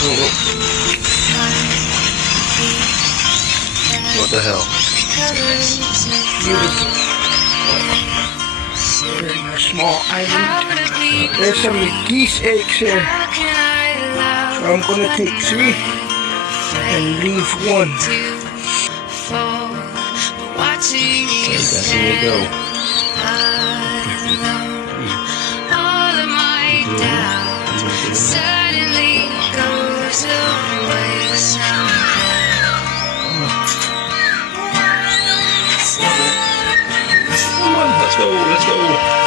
What the hell? Beautiful. We're in a small island. There's some geese eggs here. So I'm gonna take 3 and leave 1. Okay, here we go. Come on, let's go, let's go.